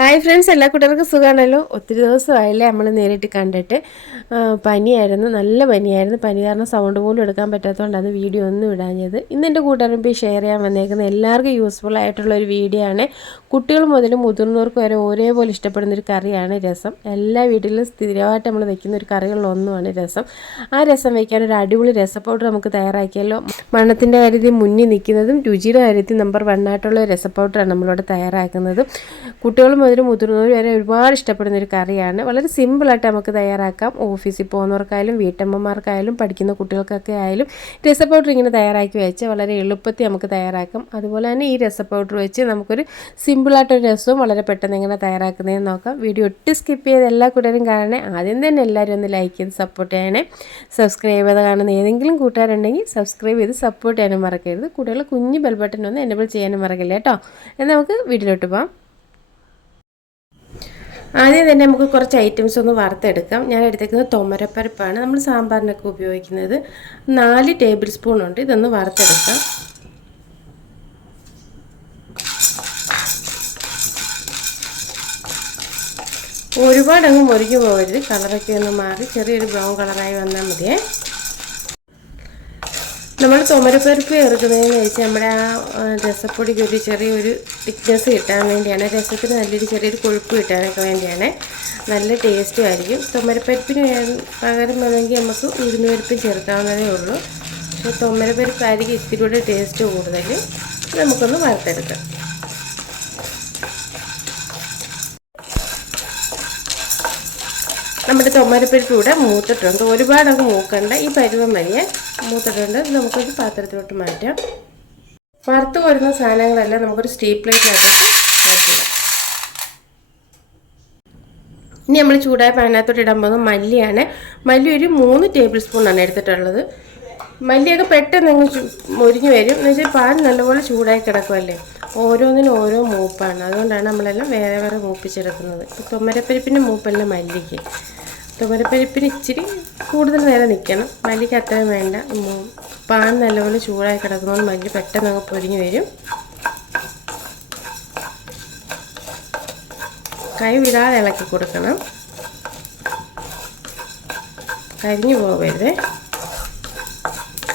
Hi friends എല്ലാ കുട്ടികൾക്കും സുഖമാണല്ലോ? ഒത്തിരി ദിവസമായില്ലേ നമ്മൾ നേരിട്ട് കണ്ടിട്ട്. പനിയായിരുന്നു നല്ല പനിയായിരുന്നു. പനി കാരണം സൗണ്ട് പോലും എടുക്കാൻ പറ്റാത്തതുകൊണ്ടാണ് വീഡിയോ ഒന്നും ഇടാഞ്ഞത്. ഇന്ന് എന്റെ കൂട്ടുകാരും പോയി ഷെയർ ചെയ്യാൻ വന്നേക്കുന്നത് എല്ലാവർക്കും യൂസ്ഫുൾ ആയിട്ടുള്ള ഒരു വീഡിയോ ആണ്. കുട്ടികൾ മുതൽ മുതിർന്നവർക്ക് വരെ ഒരേപോലെ ഇഷ്ടപ്പെടുന്ന ഒരു കറിയാണ് രസം. എല്ലാ വീട്ടിലും സ്ഥിരമായിട്ട് നമ്മൾ വെക്കുന്ന ഒരു കറികളിലൊന്നുമാണ് രസം. ആ രസം വയ്ക്കാൻ ഒരു അടിപൊളി രസ പൗഡർ നമുക്ക് തയ്യാറാക്കിയല്ലോ. മണത്തിന്റെ കാര്യത്തിൽ മുന്നിൽ നിൽക്കുന്നതും രുചിയുടെ കാര്യത്തിൽ നമ്പർ വൺ ആയിട്ടുള്ള രസ നമ്മളിവിടെ തയ്യാറാക്കുന്നത്. കുട്ടികൾ മുതൽ മുതിർന്നവർ വരെ ഒരുപാട് ഇഷ്ടപ്പെടുന്ന ഒരു കറിയാണ്. വളരെ സിമ്പിളായിട്ട് നമുക്ക് തയ്യാറാക്കാം. ഓഫീസിൽ പോകുന്നവർക്കായാലും വീട്ടമ്മമാർക്കായാലും പഠിക്കുന്ന കുട്ടികൾക്കൊക്കെ ആയാലും രസ പൗഡർ ഇങ്ങനെ തയ്യാറാക്കി വെച്ച് വളരെ എളുപ്പത്തിൽ നമുക്ക് തയ്യാറാക്കാം. അതുപോലെ തന്നെ ഈ രസ പൗഡർ വെച്ച് നമുക്കൊരു സിമ്പിളായിട്ടൊരു രസവും വളരെ പെട്ടെന്ന് ഇങ്ങനെ തയ്യാറാക്കുന്നതെന്ന് നോക്കാം. വീഡിയോ ഒട്ടും സ്കിപ്പ് ചെയ്ത് എല്ലാ കൂട്ടരും കാണണേ. ആദ്യം തന്നെ എല്ലാവരും ഒന്ന് ലൈക്ക് ചെയ്ത് സപ്പോർട്ട് ചെയ്യണേ. സബ്സ്ക്രൈബ് ചെയ്ത് കാണുന്ന ഏതെങ്കിലും കൂട്ടുകാരുണ്ടെങ്കിൽ സബ്സ്ക്രൈബ് ചെയ്ത് സപ്പോർട്ട് ചെയ്യാനും മറക്കരുത്. കുട്ടികൾ കുഞ്ഞ് ബെൽ ബട്ടൺ ഒന്ന് എനേബിൾ ചെയ്യാനും മറക്കില്ല കേട്ടോ. എന്നാൽ നമുക്ക് വീട്ടിലോട്ട് പോകാം ആദ്യം തന്നെ നമുക്ക് കുറച്ച് ഐറ്റംസ് ഒന്ന് വറുത്തെടുക്കാം. ഞാൻ എടുത്തേക്കുന്നത് തൊമരപ്പരിപ്പാണ്. നമ്മൾ സാമ്പാറിനൊക്കെ ഉപയോഗിക്കുന്നത് നാല് ടേബിൾ സ്പൂൺ ഉണ്ട്. ഇതൊന്ന് വറുത്തെടുക്കാം. ഒരുപാട് അങ്ങ് മുരിഞ്ഞു പോകരുത്. കളറൊക്കെ ഒന്ന് മാറി ചെറിയൊരു ബ്രൗൺ കളറായി വന്നാൽ മതിയേ. നമ്മൾ ചുമരപ്പരിപ്പ് ചേർക്കുന്നതെന്ന് വെച്ചാൽ നമ്മുടെ ആ രസപ്പൊടിക്ക് ഒരു ചെറിയൊരു തിക്നെസ് കിട്ടാൻ വേണ്ടിയാണ്. രസത്തിന് നല്ലൊരു ചെറിയൊരു കൊഴുപ്പ് കിട്ടാനൊക്കെ വേണ്ടിയാണ്. നല്ല ടേസ്റ്റും ആയിരിക്കും. ചുമരപ്പരിപ്പിന് പകരം വേണമെങ്കിൽ നമുക്ക് ഉഴുന്നുപരിപ്പ് ചേർക്കാവുന്നതേ ഉള്ളൂ. പക്ഷേ ചുമരപ്പരിപ്പായിരിക്കും ഇത്തിരി കൂടെ ടേസ്റ്റ് കൂടുതൽ നമുക്കൊന്ന് വറുത്തെടുക്കാം. നമ്മുടെ ചുമരപ്പരിപ്പ് ഇവിടെ മൂത്തിട്ടുണ്ട്. ഒരുപാടൊക്കെ മൂക്കണ്ട. ഈ പരുവം വരിയെ മൂത്തിട്ടുണ്ട്. നമുക്കത് പാത്രത്തിലോട്ട് മാറ്റാം. വറുത്ത് വരുന്ന സാധനങ്ങളെല്ലാം നമുക്കൊരു സ്റ്റീ പ്ലേറ്റിനകത്തേക്ക് മാറ്റുക ഇനി നമ്മൾ ചൂടായ പാനകത്തോട്ട് ഇടാൻ പോകുന്നത് മല്ലിയാണ്. മല്ലി ഒരു മൂന്ന് ടേബിൾ സ്പൂണാണ് എടുത്തിട്ടുള്ളത്. മല്ലിയൊക്കെ പെട്ടെന്ന് അങ്ങ് മുരിഞ്ഞു വരും. എന്ന് വെച്ചാൽ പാൻ നല്ലപോലെ ചൂടായി കിടക്കുമല്ലേ ഓരോന്നിനും ഓരോ മൂപ്പാണ്. അതുകൊണ്ടാണ് നമ്മളെല്ലാം വേറെ വേറെ മൂപ്പിച്ചെടുക്കുന്നത്. ഇപ്പോൾ തുമ്മരപ്പരിപ്പിന്റെ മൂപ്പല്ല മല്ലിക്ക്. തുമരപ്പരിപ്പിന് ഇച്ചിരി കൂടുതൽ നേരം നിൽക്കണം. മല്ലിക്ക് അത്രയും വേണ്ട. പാൻ നല്ലപോലെ ചൂടായി കിടക്കുന്നതുകൊണ്ട് മല്ലി പെട്ടെന്ന് അങ്ങ് പൊരിഞ്ഞ് വരും. കൈ വിടാതെ ഇളക്കി കൊടുക്കണം. കരിഞ്ഞു പോകരുത്.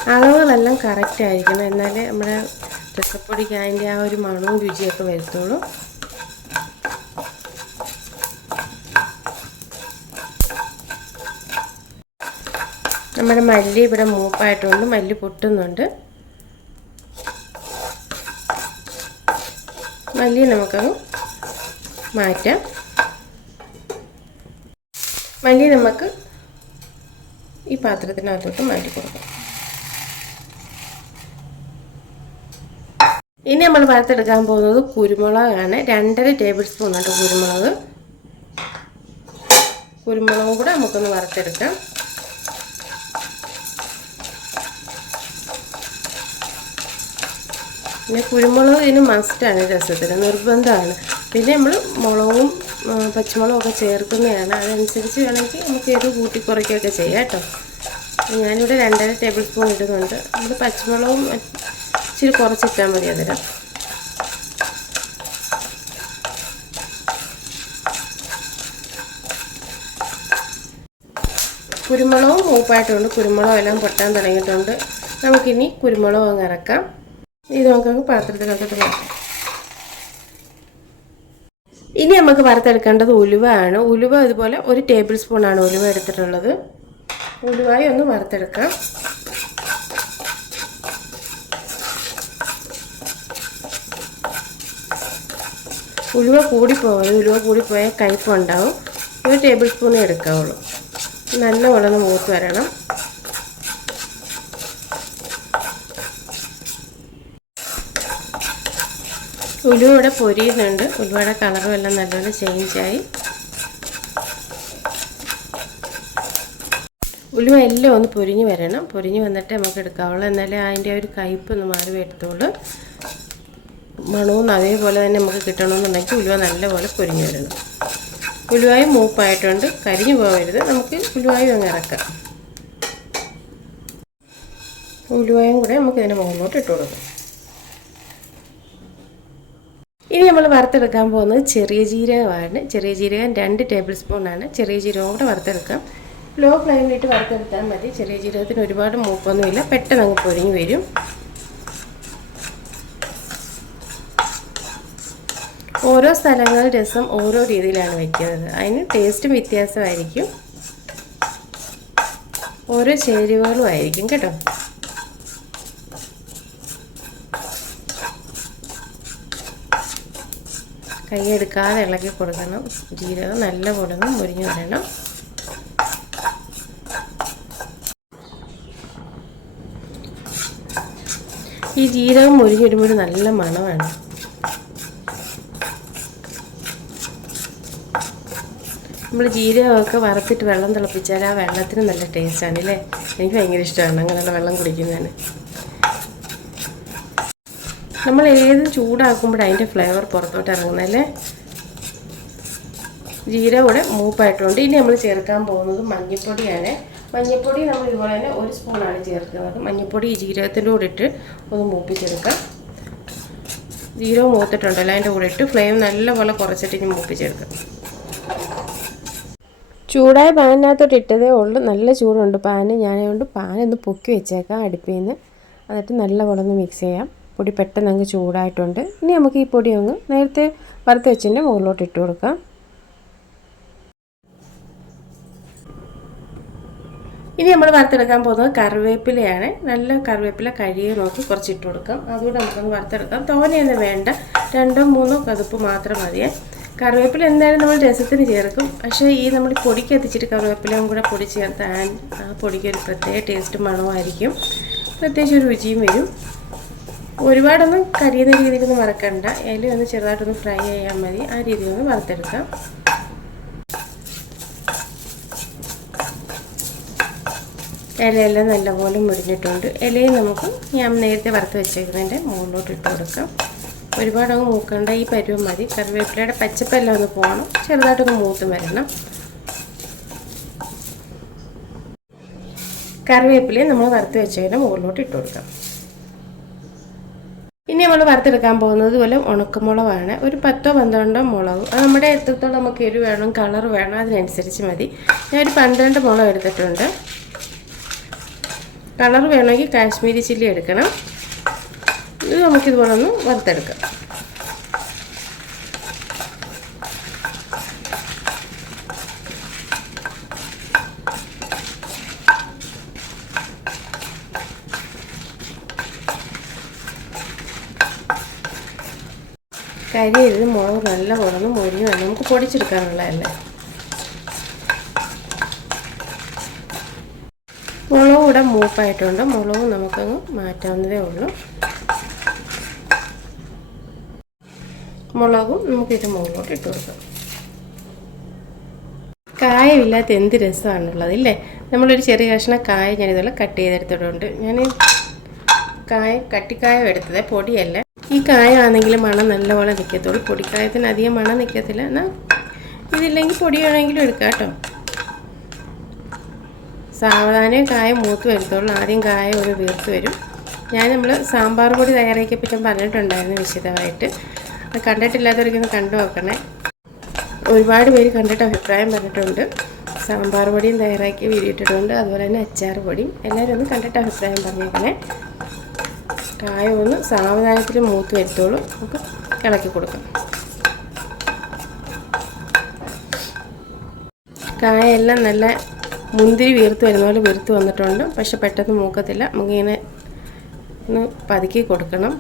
അളവുകളെല്ലാം കറക്റ്റ് ആയിരിക്കണം. എന്നാലേ നമ്മുടെ രസപ്പൊടിക്ക് അതിന്റെ ആ ഒരു മണവും രുചിയൊക്കെ വരത്തുള്ളൂ. നമ്മുടെ മല്ലി ഇവിടെ മൂപ്പായിട്ടുണ്ട് മല്ലി പൊട്ടുന്നുണ്ട്. മല്ലി നമുക്കത് മാറ്റാം. മല്ലി നമുക്ക് ഈ പാത്രത്തിനകത്തോട്ട് മാറ്റി കൊടുക്കാം. ഇനി നമ്മൾ വറുത്തെടുക്കാൻ പോകുന്നത് കുരുമുളകാണ്. രണ്ടര ടേബിൾ സ്പൂൺ ഉണ്ട് കുരുമുളക്. കുരുമുളകും കൂടെ നമുക്കൊന്ന് വറുത്തെടുക്കാം. പിന്നെ കുരുമുളക് ഇതിന് മസ്റ്റാണ് രസത്തിന് നിർബന്ധമാണ്. പിന്നെ നമ്മൾ മുളകും പച്ചമുളകും ഒക്കെ ചേർക്കുന്നതാണ്. അതനുസരിച്ച് വേണമെങ്കിൽ നമുക്ക് ഇത് കൂട്ടി കുറയ്ക്കുകയൊക്കെ ചെയ്യാം കേട്ടോ. ഞാനിവിടെ രണ്ടര ടേബിൾ സ്പൂൺ ഇടുന്നുണ്ട്. നമ്മൾ പച്ചമുളകും ഇച്ചിരി കുറച്ചിട്ടാൽ മതി അതിന്. കുരുമുളകും മൂപ്പായിട്ടുണ്ട് കുരുമുളകും എല്ലാം പൊട്ടാൻ തുടങ്ങിയിട്ടുണ്ട്. നമുക്കിനി കുരുമുളകും അങ്ങ് ഇറക്കാം ഇത് നമുക്ക് പാത്രത്തിലോട്ട് മാറ്റാം. ഇനി നമുക്ക് വറുത്തെടുക്കേണ്ടത് ഉലുവ ആണ് ഉലുവ ഇതുപോലെ ഒരു ടേബിൾ സ്പൂണാണ് ഉലുവ എടുത്തിട്ടുള്ളത്. ഉലുവായി ഒന്ന് വറുത്തെടുക്കാം. ഉലുവ കൂടിപ്പോകരുത് ഉലുവ കൂടിപ്പോയാൽ കയ്പുണ്ടാവും. ഒരു ടേബിൾ സ്പൂണേ എടുക്കാവുള്ളൂ. നല്ലവണ്ണം മൂത്ത് വരണം. ഉലുവ ഇവിടെ പൊരിയുന്നുണ്ട്. ഉലുവയുടെ കളറും എല്ലാം നല്ലപോലെ ചേഞ്ചായി ഉലുവ എല്ലാം ഒന്ന് പൊരിഞ്ഞ് വരണം. പൊരിഞ്ഞ് വന്നിട്ട് നമുക്ക് എടുക്കാവുള്ളൂ എന്നാലേ അതിന്റെ ഒരു കയ്പ് ഒന്ന് മാറി വരത്തുള്ളൂ. മണവും അതേപോലെ തന്നെ നമുക്ക് കിട്ടണമെന്നുണ്ടെങ്കിൽ ഉലുവ നല്ലപോലെ പൊരിഞ്ഞ് വരണം. ഉലുവായും മൂപ്പായിട്ടുണ്ട്. കരിഞ്ഞു പോകരുത് നമുക്ക് ഉലുവായും അങ്ങ് ഇറക്കാം. ഉലുവായും കൂടെ നമുക്ക് മുകളിലോട്ട് ഇട്ട് കൊടുക്കാം. ഇനി നമ്മൾ വറുത്തെടുക്കാൻ പോകുന്നത് ചെറിയ ജീരകമാണ്. ചെറിയ ജീരകം രണ്ട് ടേബിൾ സ്പൂണാണ് ചെറിയ ജീരകം കൂടെ വറുത്തെടുക്കാം. ലോ ഫ്ലെയിമിലിട്ട് വറുത്തെടുത്താൽ മതി. ചെറിയ ജീരകത്തിന് ഒരുപാട് മൂപ്പൊന്നുമില്ല. പെട്ടെന്ന് അങ്ങ് പൊരിഞ്ഞ് വരും. ഓരോ സ്ഥലങ്ങളിൽ രസം ഓരോ രീതിയിലാണ് വയ്ക്കുന്നത് അതിന് ടേസ്റ്റും വ്യത്യാസമായിരിക്കും. ഓരോ ചേരുവകളും ആയിരിക്കും കേട്ടോ. കൈയെടുക്കാതെ ഇളക്കി കൊടുക്കണം. ജീരകം നല്ലപോലെ ഒന്ന് മുരിഞ്ഞു വരണം. ഈ ജീരകം മുരിഞ്ഞ് വരുമ്പോൾ നല്ല മണമാണ്. നമ്മൾ ജീരകമൊക്കെ വറുത്തിട്ട് വെള്ളം തിളപ്പിച്ചാൽ ആ വെള്ളത്തിന് നല്ല ടേസ്റ്റാണ് അല്ലേ? എനിക്ക് ഭയങ്കര ഇഷ്ടമാണ്. അങ്ങനെയുള്ള വെള്ളം കുടിക്കുന്നതിന്. നമ്മൾ ഏത് ചൂടാക്കുമ്പോൾ അതിന്റെ ഫ്ലേവർ പുറത്തോട്ട് ഇറങ്ങുന്നല്ലേ ജീര കൂടെ മൂപ്പായിട്ടുണ്ട്. ഇനി നമ്മൾ ചേർക്കാൻ പോകുന്നത് മഞ്ഞൾപ്പൊടിയാണ് മഞ്ഞൾപ്പൊടി നമ്മൾ ഇതുപോലെ തന്നെ ഒരു സ്പൂണാണ് ചേർക്കുന്നത്. മഞ്ഞൾപ്പൊടി ഈ ജീരകത്തിന്റെ കൂടെ ഇട്ട് ഒന്ന് മൂപ്പിച്ചെടുക്കാം. ജീരകം മൂത്തിട്ടുണ്ടല്ലോ അതിന്റെ കൂടെ ഇട്ട് ഫ്ലെയിം നല്ലപോലെ കുറച്ചിട്ട് ഇനി മൂപ്പിച്ചെടുക്കാം. ചൂടായ പാനിനകത്തോട്ട് ഇട്ടതേ ഉള്ളൂ. നല്ല ചൂടുണ്ട്. പാന് ഞാനതുകൊണ്ട് പാനൊന്ന് പൊക്കി വെച്ചേക്കാം അടുപ്പിൽ നിന്ന്. എന്നിട്ട് നല്ലപോലെ ഒന്ന് മിക്സ് ചെയ്യാം. പൊടി പെട്ടെന്ന് അങ്ങ് ചൂടായിട്ടുണ്ട്. ഇനി നമുക്ക് ഈ പൊടി അങ്ങ് നേരത്തെ വറുത്ത് വെച്ചതിന്റെ മുകളിലോട്ട് ഇട്ട് കൊടുക്കാം. ഇനി നമ്മൾ വറുത്തെടുക്കാൻ പോകുന്നത് കറിവേപ്പിലയാണ്. നല്ല കറിവേപ്പില കഴുകി നോക്കി കുറച്ച് ഇട്ട് കൊടുക്കാം. അതുകൂടെ നമുക്കൊന്ന് വറുത്തെടുക്കാം. തോനെയൊന്നും വേണ്ട. രണ്ടോ മൂന്നോ കതുപ്പ് മാത്രം മതിയേ കറിവേപ്പില എന്തായാലും നമ്മൾ രസത്തിന് ചേർക്കും. പക്ഷേ ഈ നമ്മൾ പൊടിക്ക് എത്തിച്ചിട്ട് കറിവേപ്പിലയും കൂടെ പൊടി ചേർത്താൻ ആ പൊടിക്ക് ഒരു പ്രത്യേക ടേസ്റ്റ് മണമായിരിക്കും. പ്രത്യേകിച്ച് ഒരു രുചിയും വരും. ഒരുപാടൊന്നും കരിയുന്ന രീതിയിലൊന്നും വറക്കണ്ട. ഇല ഒന്ന് ചെറുതായിട്ടൊന്ന് ഫ്രൈ ചെയ്യാൻ മതി. ആ രീതിയിൽ ഒന്ന് വറുത്തെടുക്കാം. ഇലയെല്ലാം നല്ലപോലെ മുരിഞ്ഞിട്ടുണ്ട്. ഇലയും നമുക്ക് ഞാൻ നേരത്തെ വറുത്ത് വെച്ചേക്കുന്നതിന്റെ മുകളിലോട്ട് ഇട്ട് കൊടുക്കാം. ഒരുപാട് അങ്ങ് മൂക്കണ്ട. ഈ പരുവം മതി. കറിവേപ്പിലയുടെ പച്ചപ്പെല്ലാം ഒന്ന് പോകണം ചെറുതായിട്ടൊന്ന് മൂത്തും വരണം. കറിവേപ്പിലയും നമ്മൾ വറുത്ത് വെച്ചതിന്റെ മുകളിലോട്ട് ഇട്ട് കൊടുക്കാം. നമ്മൾ വറുത്തെടുക്കാൻ പോകുന്നത് ഇതുപോലെ ഉണക്കമുളകാണ്. ഒരു പത്തോ പന്ത്രണ്ടോ മുളക്. അത് നമ്മുടെ എത്രത്തോളം നമുക്ക് എരിവ് വേണം കളർ വേണം അതിനനുസരിച്ച് മതി. ഞാൻ ഒരു പന്ത്രണ്ട് മുളക് എടുത്തിട്ടുണ്ട്. കളർ വേണമെങ്കിൽ കാശ്മീരി ചില്ലി എടുക്കണം. ഇത് നമുക്കിതുപോലെ ഒന്ന് വറുത്തെടുക്കാം. കരി ഇത് മുളക് നല്ല കുറഞ്ഞ് മൊരിഞ്ഞ് വേണം. നമുക്ക് പൊടിച്ചെടുക്കാനുള്ളതല്ലേ? മുളക് കൂടെ മൂപ്പായിട്ടുണ്ട്. മുളക് നമുക്കങ്ങ് മാറ്റാവുന്നതേ ഉള്ളൂ. മുളകും നമുക്കിത് മുകളിലോട്ട് ഇട്ട് കൊടുക്കാം. കായമില്ലാത്ത എന്ത് രസമാണുള്ളത് ഇല്ലേ? നമ്മളൊരു ചെറിയ കഷ്ണം കായ ഞാനിതുപോലെ കട്ട് ചെയ്തെടുത്തിട്ടുണ്ട്. ഞാൻ കായ കട്ടിക്കായം എടുത്തത് പൊടിയല്ല. ഈ കായ ആണെങ്കിൽ മണം നല്ലപോലെ നിൽക്കത്തുള്ളൂ പൊടിക്കായത്തിന് അധികം മണം നിൽക്കത്തില്ല എന്നാൽ ഇതില്ലെങ്കിൽ പൊടി വേണമെങ്കിലും എടുക്കാം കേട്ടോ. സാവധാനം കായ മൂത്ത് വരത്തുള്ളൂ. ആദ്യം കായ ഒരു വീർത്ത് വരും. ഞാൻ നമ്മൾ സാമ്പാർ പൊടി തയ്യാറാക്കിയപ്പോൾ പറഞ്ഞിട്ടുണ്ടായിരുന്നു വിശദമായിട്ട്. അത് കണ്ടിട്ടില്ലാത്തവർക്കൊന്ന് കണ്ടു നോക്കണേ. ഒരുപാട് പേര് കണ്ടിട്ട് അഭിപ്രായം പറഞ്ഞിട്ടുണ്ട്. സാമ്പാർ പൊടിയും തയ്യാറാക്കി വീടിയിട്ടിട്ടുണ്ട് അതുപോലെ തന്നെ അച്ചാർ പൊടിയും. എല്ലാവരും ഒന്ന് കണ്ടിട്ട് അഭിപ്രായം പറഞ്ഞേക്കണേ. കായ ഒന്ന് സാവധാനത്തിൽ മൂത്ത് വരുത്തോളൂ നമുക്ക് ഇളക്കി കൊടുക്കാം. കായെല്ലാം നല്ല മുന്തിരി വീർത്ത് വരുന്ന പോലെ വീർത്ത് വന്നിട്ടുണ്ട്. പക്ഷെ പെട്ടെന്ന് മൂക്കത്തില്ല. നമുക്കിങ്ങനെ ഒന്ന് പതുക്കി കൊടുക്കണം.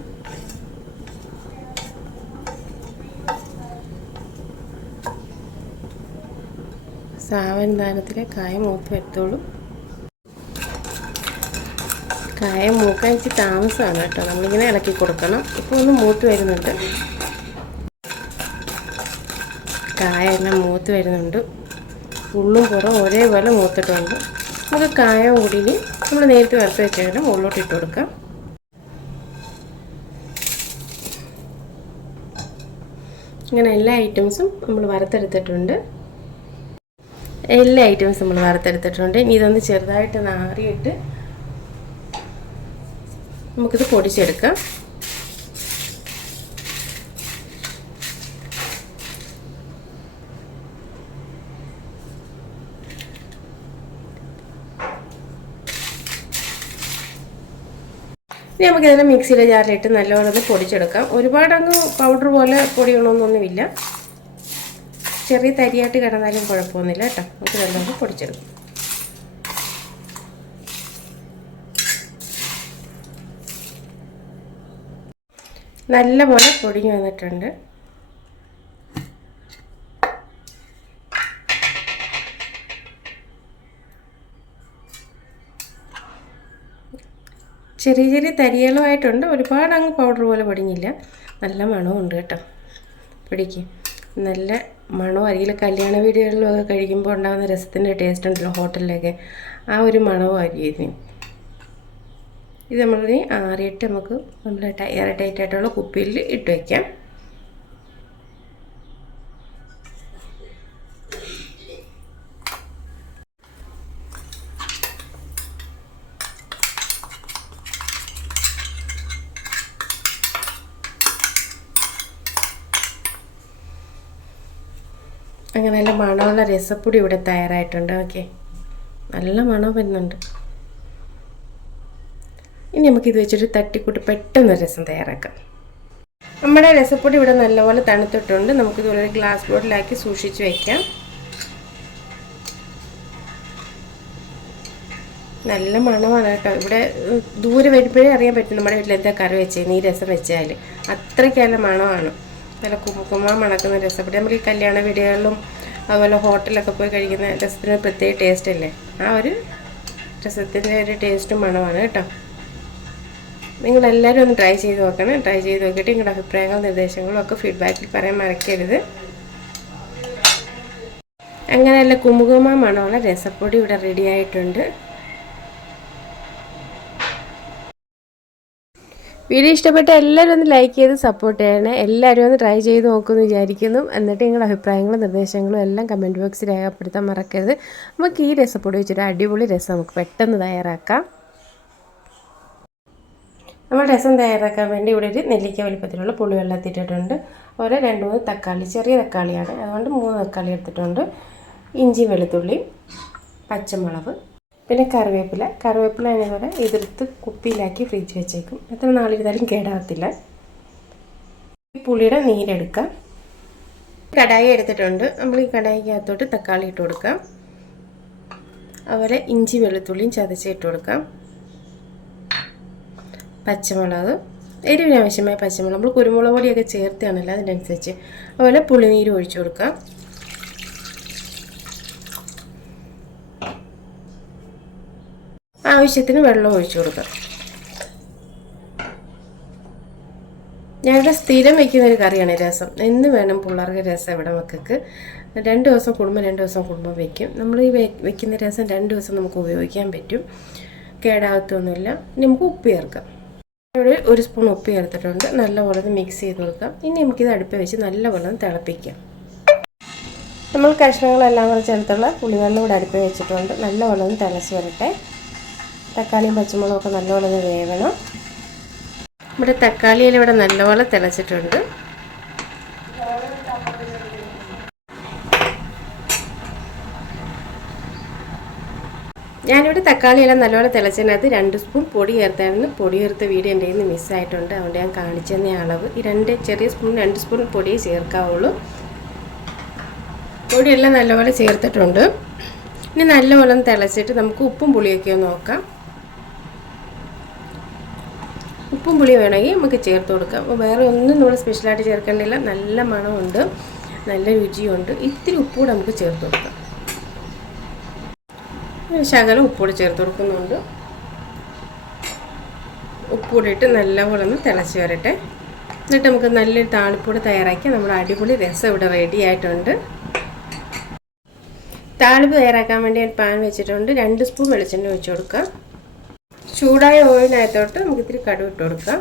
സാവൻ സാവധാനത്തിലെ കായ മൂത്ത് വരുത്തോളൂ കായ മൂക്കാൻ ഇച്ചിരി താമസമാണ് കേട്ടോ. നമ്മളിങ്ങനെ ഇളക്കി കൊടുക്കണം. ഇപ്പോൾ ഒന്ന് മൂത്ത് വരുന്നുണ്ട്. കായ എല്ലാം മൂത്ത് വരുന്നുണ്ട്. ഉള്ളും പുറം ഒരേപോലെ മൂത്തിട്ടുണ്ട്. നമുക്ക് കായ കൂടി നമ്മൾ നേരത്തെ വറുത്ത് വെച്ചേക്കണം ഉള്ളോട്ട് ഇട്ട് കൊടുക്കാം. ഇങ്ങനെ എല്ലാ ഐറ്റംസും നമ്മൾ വറുത്തെടുത്തിട്ടുണ്ട്. എല്ലാ ഐറ്റംസും നമ്മൾ വറുത്തെടുത്തിട്ടുണ്ട്. ഇനി ഇതൊന്ന് ചെറുതായിട്ട് നാറിയിട്ട് നമുക്കിത് പൊടിച്ചെടുക്കാം. ഇനി നമുക്കിതിനെ മിക്സിയിലെ ജാറിലിട്ട് നല്ലോണം ഒന്ന് പൊടിച്ചെടുക്കാം. ഒരുപാട് അങ്ങ് പൗഡർ പോലെ പൊടിയണമെന്നൊന്നുമില്ല ചെറിയ തരിയായിട്ട് കിടന്നാലും കുഴപ്പമൊന്നുമില്ല കേട്ടോ. നമുക്ക് നല്ലോണം പൊടിച്ചെടുക്കാം. നല്ലപോലെ പൊടിഞ്ഞു വന്നിട്ടുണ്ട്. ചെറിയ ചെറിയ തരികളുമായിട്ടുണ്ട്. ഒരുപാട് അങ്ങ് പൗഡർ പോലെ പൊടിഞ്ഞില്ല. നല്ല മണമുണ്ട് കേട്ടോ. പിടിക്ക്. നല്ല മണവും അരിയിൽ കല്യാണ വീടുകളിലൊക്കെ കഴിക്കുമ്പോൾ ഉണ്ടാകുന്ന രസത്തിന്റെ ടേസ്റ്റ് ഉണ്ടല്ലോ ഹോട്ടലിലൊക്കെ ആ ഒരു മണവും അരിയും ഇത് നമ്മളിനി ആറിയിട്ട് നമുക്ക് നമ്മൾ എയർ ടൈറ്റ് ആയിട്ടുള്ള കുപ്പിയിൽ ഇട്ട് വയ്ക്കാം അങ്ങനെ നല്ല മണമുള്ള രസപ്പൊടി ഇവിടെ തയ്യാറായിട്ടുണ്ട്. ഓക്കെ. നല്ല മണം വരുന്നുണ്ട്. ഇനി നമുക്ക് ഇത് വെച്ചിട്ട് തട്ടിക്കൂട്ടി പെട്ടെന്ന് രസം തയ്യാറാക്കാം. നമ്മുടെ രസപ്പൊടി ഇവിടെ നല്ലപോലെ തണുത്തിട്ടുണ്ട്. നമുക്കിതുപോലെ ഒരു ഗ്ലാസ് ബോട്ടിലാക്കി സൂക്ഷിച്ച് വയ്ക്കാം നല്ല മണമാണ് കേട്ടോ. ഇവിടെ ദൂരെ വരുമ്പോഴേ അറിയാൻ പറ്റും നമ്മുടെ വീട്ടിൽ എന്താ കറി വെച്ചത് ഈ രസം വെച്ചാൽ അത്രയ്ക്ക് നല്ല മണമാണ്. നല്ല കുമുക്കുമ മണക്കുന്ന രസപ്പൊടി. നമ്മൾ ഈ കല്യാണ വീടുകളിലും അതുപോലെ ഹോട്ടലൊക്കെ പോയി കഴിക്കുന്ന രസത്തിന് പ്രത്യേക ടേസ്റ്റ് അല്ലേ? ആ ഒരു രസത്തിന്റെ ഒരു ടേസ്റ്റും മണമാണ് കേട്ടോ. നിങ്ങളെല്ലാവരും ഒന്ന് ട്രൈ ചെയ്ത് നോക്കണം. ട്രൈ ചെയ്ത് നോക്കിയിട്ട് നിങ്ങളുടെ അഭിപ്രായങ്ങളും നിർദ്ദേശങ്ങളും ഒക്കെ ഫീഡ്ബാക്കിൽ പറയാൻ മറക്കരുത്. അങ്ങനെ നല്ല കുമുകുമ മണമുള്ള രസപ്പൊടി ഇവിടെ റെഡി ആയിട്ടുണ്ട്. വീഡിയോ ഇഷ്ടപ്പെട്ട എല്ലാവരും ഒന്ന് ലൈക്ക് ചെയ്ത് സപ്പോർട്ട് ചെയ്യണേ. എല്ലാവരും ഒന്ന് ട്രൈ ചെയ്ത് നോക്കുമെന്ന് വിചാരിക്കുന്നു. എന്നിട്ട് നിങ്ങളുടെ അഭിപ്രായങ്ങളും നിർദ്ദേശങ്ങളും എല്ലാം കമന്റ് ബോക്സിൽ രേഖപ്പെടുത്താൻ മറക്കരുത്. നമുക്ക് ഈ രസപ്പൊടി വെച്ചിട്ട് അടിപൊളി രസം നമുക്ക് പെട്ടെന്ന് തയ്യാറാക്കാം. നമ്മൾ രസം തയ്യാറാക്കാൻ വേണ്ടി ഇവിടെ ഒരു നെല്ലിക്ക വലിപ്പത്തിലുള്ള പുളിവെള്ളം എത്തിയിട്ടിട്ടുണ്ട് അതുപോലെ രണ്ട് മൂന്ന് തക്കാളി ചെറിയ തക്കാളിയാണ്. അതുകൊണ്ട് മൂന്ന് തക്കാളി എടുത്തിട്ടുണ്ട്. ഇഞ്ചി വെളുത്തുള്ളി പച്ചമുളക് പിന്നെ കറിവേപ്പില. കറിവേപ്പില ഞാനിവിടെ എതിർത്ത് കുപ്പിയിലാക്കി ഫ്രിഡ്ജ് വെച്ചേക്കും. എത്ര നാളിരുന്നാലും കേടാകത്തില്ല പുളിയുടെ നീരെടുക്കാം. കടായി എടുത്തിട്ടുണ്ട്. നമ്മൾ ഈ കടായിക്കകത്തോട്ട് തക്കാളി ഇട്ട് കൊടുക്കാം. അതുപോലെ ഇഞ്ചി വെളുത്തുള്ളിയും ചതച്ച് ഇട്ട് കൊടുക്കാം. പച്ചമുളക് എരിവിന് ആവശ്യമായ പച്ചമുളക് നമ്മൾ കുരുമുളക് പൊടിയൊക്കെ ചേർത്താണല്ലോ അതിനനുസരിച്ച്. അതുപോലെ പുളിനീര് ഒഴിച്ചു കൊടുക്കാം ആവശ്യത്തിന് വെള്ളം ഒഴിച്ചു കൊടുക്കാം ഞങ്ങളുടെ സ്ഥിരം വയ്ക്കുന്ന ഒരു കറിയാണ് രസം. എന്ന് വേണം പിള്ളേർക്ക് രസം ഇവിടെ മക്കൾക്ക്. രണ്ട് ദിവസം കുടുംബം രണ്ട് ദിവസം കുടുംബം വയ്ക്കും നമ്മൾ ഈ വെക്കുന്ന രസം രണ്ട് ദിവസം നമുക്ക് ഉപയോഗിക്കാൻ പറ്റും. കേടാകത്തൊന്നുമില്ല. നമുക്ക് ഉപ്പ് ചേർക്കാം. ഇവിടെ ഒരു സ്പൂൺ ഉപ്പ് ചേർത്തിട്ടുണ്ട്. നല്ലപോലെ മിക്സ് ചെയ്ത് കൊടുക്കാം. ഇനി നമുക്കിത് അടുപ്പിൽ വെച്ച് നല്ലപോലെ ഒന്ന് തിളപ്പിക്കാം. നമ്മൾ കഷ്ണങ്ങളെല്ലാം കൂടെ ചേർത്തുള്ള പുളിവെള്ളം ഇവിടെ അടുപ്പിൽ വെച്ചിട്ടുണ്ട്. നല്ലപോലെ ഒന്ന് തിളച്ച് വരട്ടെ. തക്കാളിയും പച്ചമുളകൊക്കെ നല്ലപോലെ വേവണം. ഇവിടെ തക്കാളിയിൽ ഇവിടെ നല്ലപോലെ തിളച്ചിട്ടുണ്ട്. ഞാനിവിടെ തക്കാളിയെല്ലാം നല്ലപോലെ തിളച്ചതിനകത്ത് രണ്ട് സ്പൂൺ പൊടി ചേർത്തായിരുന്നു. പൊടി ചേർത്ത വീഡിയോ എന്റെ കയ്യിൽ നിന്ന് മിസ്സായിട്ടുണ്ട്. അതുകൊണ്ട് ഞാൻ കാണിച്ചെന്ന അളവ്. ഈ രണ്ട് ചെറിയ സ്പൂൺ രണ്ട് സ്പൂൺ പൊടിയേ ചേർക്കാവുള്ളൂ. പൊടിയെല്ലാം നല്ലപോലെ ചേർത്തിട്ടുണ്ട്. ഇനി നല്ലപോലെ തിളച്ചിട്ട് നമുക്ക് ഉപ്പും പുളിയൊക്കെ നോക്കാം. ഉപ്പും പുളിയും വേണമെങ്കിൽ നമുക്ക് ചേർത്ത് കൊടുക്കാം. വേറെ ഒന്നും നമ്മൾ സ്പെഷ്യലായിട്ട് ചേർക്കേണ്ടില്ല നല്ല മണമുണ്ട്. നല്ല രുചിയുണ്ട്. ഇത്തിരി ഉപ്പ് കൂടെ നമുക്ക് ചേർത്ത് കൊടുക്കാം. ശകലം ഉപ്പുപൊടി ചേർത്ത് കൊടുക്കുന്നുണ്ട്. ഉപ്പൂടെ ഇട്ട് നല്ലപോലെ ഒന്ന് തിളച്ച് വരട്ടെ. എന്നിട്ട് നമുക്ക് നല്ലൊരു താളിപ്പൊടി തയ്യാറാക്കി നമ്മുടെ അടിപൊളി രസം ഇവിടെ റെഡി ആയിട്ടുണ്ട്. താളിപ്പ് തയ്യാറാക്കാൻ വേണ്ടി ഞാൻ പാൻ വെച്ചിട്ടുണ്ട്. രണ്ട് സ്പൂൺ വെളിച്ചെണ്ണ ഒഴിച്ചു കൊടുക്കാം. ചൂടായ ഓയിലിനകത്തോട്ട് നമുക്ക് ഇത്തിരി കടുവ് കൊടുക്കാം.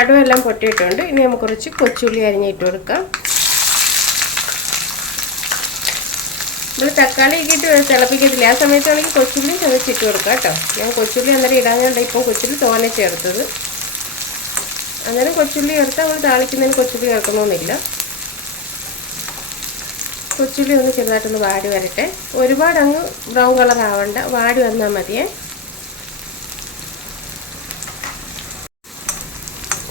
കടുവെല്ലാം പൊട്ടിയിട്ടുണ്ട്. ഇനി നമുക്ക് കുറച്ച് കൊച്ചുള്ളി അരിഞ്ഞിട്ട് കൊടുക്കാം. നമ്മൾ തക്കാളി ഇട്ട് തിളപ്പിക്കത്തില്ല? ആ സമയത്താണെങ്കിൽ കൊച്ചുള്ളി ചതച്ചിട്ട് കൊടുക്കാം കേട്ടോ. ഞാൻ കൊച്ചുള്ളി അന്നേരം ഇടാഞ്ഞുകൊണ്ട് ഇപ്പോൾ കൊച്ചുള്ളി തോനെ ചേർത്തത്. അന്നേരം കൊച്ചുള്ളി ചേർത്ത് നമ്മൾ താളിക്കുന്നതിന് കൊച്ചുള്ളി ചേർക്കണമെന്നില്ല കൊച്ചുള്ളി ഒന്ന് ചെറുതായിട്ടൊന്ന് വാടി വരട്ടെ. ഒരുപാട് അങ്ങ് ബ്രൗൺ കളർ ആവണ്ട വാടി വന്നാൽ മതിയേ.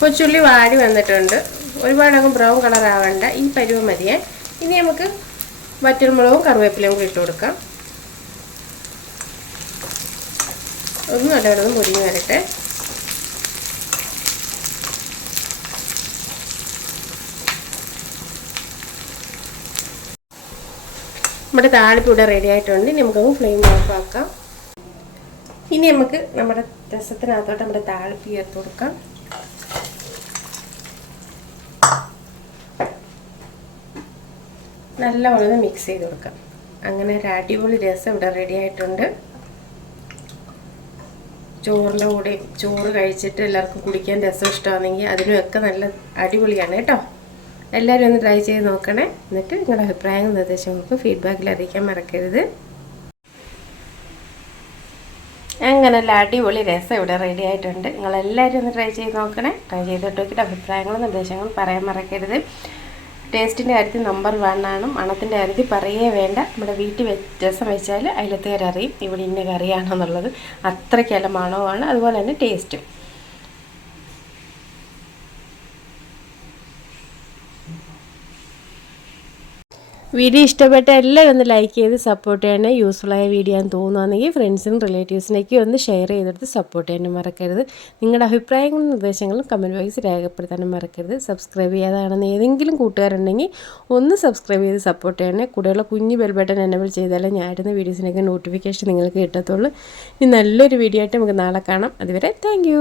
കൊച്ചുള്ളി വാടി വന്നിട്ടുണ്ട്. ഒരുപാട് ബ്രൗൺ കളർ ആവേണ്ട. ഈ പരുവ മതിയേ. ഇനി നമുക്ക് വറ്റൽമുളകും കറിവേപ്പിലയും കൂടി ഇട്ട് കൊടുക്കാം. ഒന്ന് നല്ലവണ്ണം പൊരിഞ്ഞ് വരട്ടെ. നമ്മുടെ താളിപ്പ് ഇവിടെ റെഡി ആയിട്ടുണ്ട്. ഇനി നമുക്കങ്ങ് ഫ്ലെയിം ഓഫ് ആക്കാം. ഇനി നമുക്ക് നമ്മുടെ രസത്തിനകത്തോട്ട് നമ്മുടെ താളിപ്പ് ചേർത്ത് കൊടുക്കാം. നല്ലവണ്ണം മിക്സ് ചെയ്ത് കൊടുക്കാം. അങ്ങനെ ഒരു അടിപൊളി രസം ഇവിടെ റെഡി ആയിട്ടുണ്ട്. ചോറിന്റെ കൂടെ ചോറ് കഴിച്ചിട്ട് എല്ലാവർക്കും കുടിക്കാൻ രസം ഇഷ്ടമാണെങ്കിൽ അതിനുമൊക്കെ നല്ല അടിപൊളിയാണ് കേട്ടോ. എല്ലാവരും ഒന്ന് ട്രൈ ചെയ്ത് നോക്കണേ. എന്നിട്ട് നിങ്ങളുടെ അഭിപ്രായങ്ങളും നിർദ്ദേശങ്ങൾക്കും ഫീഡ്ബാക്കിൽ അറിയിക്കാൻ മറക്കരുത്. അങ്ങനെ നല്ല അടിപൊളി രസം ഇവിടെ റെഡി ആയിട്ടുണ്ട്. നിങ്ങളെല്ലാവരും ഒന്ന് ട്രൈ ചെയ്ത് നോക്കണേ. ട്രൈ ചെയ്തിട്ട് നോക്കിയിട്ട് അഭിപ്രായങ്ങളും നിർദ്ദേശങ്ങളും പറയാൻ മറക്കരുത്. ടേസ്റ്റിന്റെ കാര്യത്തിൽ നമ്പർ വൺ ആണ് മണത്തിന്റെ കാര്യത്തിൽ പറയേ വേണ്ട. നമ്മുടെ വീട്ടിൽ വ്യത്യാസം വെച്ചാൽ വെച്ചാൽ കറിയും ഇവിടെ ഇന്ന കറിയാണെന്നുള്ളത്. അത്രയ്ക്കല്ല മണവുമാണ് അതുപോലെ തന്നെ ടേസ്റ്റും വീഡിയോ ഇഷ്ടപ്പെട്ട എല്ലാവരും ഒന്ന് ലൈക്ക് ചെയ്ത് സപ്പോർട്ട് ചെയ്യണേ. യൂസ്ഫുള്ളായ വീഡിയോ ആണെന്ന് തോന്നുകയാണെങ്കിൽ ഫ്രണ്ട്സിനും റിലേറ്റീവ്സിനേക്കും ഒന്ന് ഷെയർ ചെയ്തെടുത്ത് സപ്പോർട്ട് ചെയ്യാനും മറക്കരുത്. നിങ്ങളുടെ അഭിപ്രായങ്ങളും നിർദ്ദേശങ്ങളും കമന്റ് ബോക്സിൽ രേഖപ്പെടുത്താനും മറക്കരുത്. സബ്സ്ക്രൈബ് ചെയ്യാതാണെന്ന് ഏതെങ്കിലും കൂട്ടുകാരുണ്ടെങ്കിൽ ഒന്ന് സബ്സ്ക്രൈബ് ചെയ്ത് സപ്പോർട്ട് ചെയ്യണേ. കൂടെയുള്ള കുഞ്ഞ് ബെൽ ബട്ടൺ എനബിൾ ചെയ്താലേ ഞാൻ ഇടുന്ന വീഡിയോസിനൊക്കെ നോട്ടിഫിക്കേഷൻ നിങ്ങൾക്ക് കിട്ടത്തുള്ളൂ. ഇനി നല്ലൊരു വീഡിയോ ആയിട്ട് നമുക്ക് നാളെ കാണാം. അതുവരെ താങ്ക്